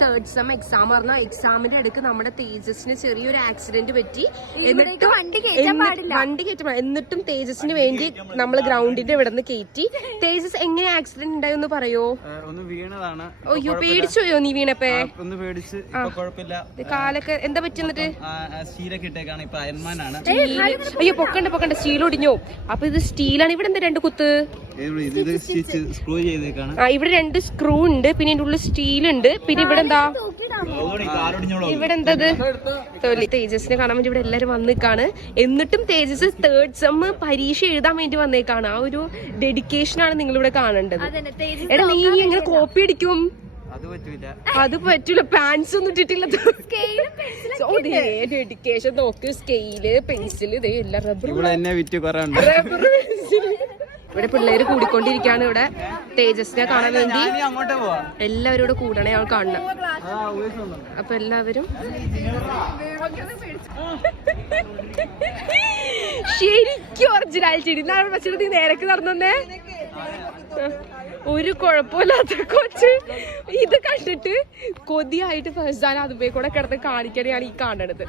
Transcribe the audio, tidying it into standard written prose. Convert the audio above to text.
Third sem exam പറഞ്ഞ എക്സാമിന്റെ അടുക്ക് നമ്മുടെ തേജസിന് ചെറിയൊരു ആക്സിഡന്റ് പറ്റി. വണ്ടി കയറ്റാൻ എന്നിട്ടും തേജസിന് വേണ്ടി നമ്മൾ ഗ്രൗണ്ടിന്റെ ഇവിടെ നിന്ന് കയറ്റി. തേജസ് എങ്ങനെ ആക്സിഡന്റ് ഉണ്ടായെന്ന് പറയോ? ഒന്ന് വീണതാണ്. അയ്യോ പേടിച്ചോയോ നീ വീണപ്പേ? ഒന്ന് പേടിച്ച് കാലൊക്കെ എന്താ പറ്റുന്നിട്ട്? സ്റ്റീലൊക്കെ ഇട്ടേക്കാണ്. ഇപ്പൊ അയൺമാനാണ്. അയ്യോ പൊക്കണ്ട സ്റ്റീൽ ഒടിഞ്ഞോ? അപ്പൊ ഇത് സ്റ്റീലാണ്. ഇവിടെ എന്താ 2 കുത്ത്? സ്ക്രൂ ചെയ്തേക്കാണ്. ഇവിടെ 2 സ്ക്രൂ ഉണ്ട്, പിന്നെ ഇതിന്റെ ഉള്ളിൽ സ്റ്റീൽ ഉണ്ട്, പിന്നെ ഇവിടെ എന്താ ഇവിടെ എന്തത് തേജസിനെ കാണാൻ വേണ്ടി ഇവിടെ എല്ലാരും വന്നിക്കാണ്. എന്നിട്ടും തേജസ് തേർഡ് സെം പരീക്ഷ എഴുതാൻ വേണ്ടി വന്നേക്കാണ്. ആ ഒരു ഡെഡിക്കേഷൻ ആണ് നിങ്ങൾ ഇവിടെ കാണേണ്ടത്. എടാ നീ എങ്ങനെ കോപ്പി അടിക്കും? അത് പറ്റൂല. പാൻസ് ഒന്നും ഇട്ടിട്ടില്ല. ഡെഡിക്കേഷൻ നോക്ക്. സ്കെയില്, പെൻസില്, എല്ലാം റബ്ബർ. ഇവിടെ പിള്ളേര് കൂടിക്കൊണ്ടിരിക്കുകയാണ്. ഇവിടെ തേജസിനെ കാണാൻ വേണ്ടി എല്ലാവരും ഇവിടെ കൂടണേ ഞങ്ങൾ കാണണം. അപ്പൊ എല്ലാവരും ശരിക്കും ഒറിജിനാലിറ്റി. നീ നേരക്ക് നടന്നേ. ഒരു കുഴപ്പമില്ലാത്ത കൊച്ച് ഇത് കണ്ടിട്ട് കൊതിയായിട്ട് ഫസ്റ്റാൻ അതുപോലെ കൂടെ കിടന്ന് കാണിക്കണെയാണ് ഈ കാണണത്.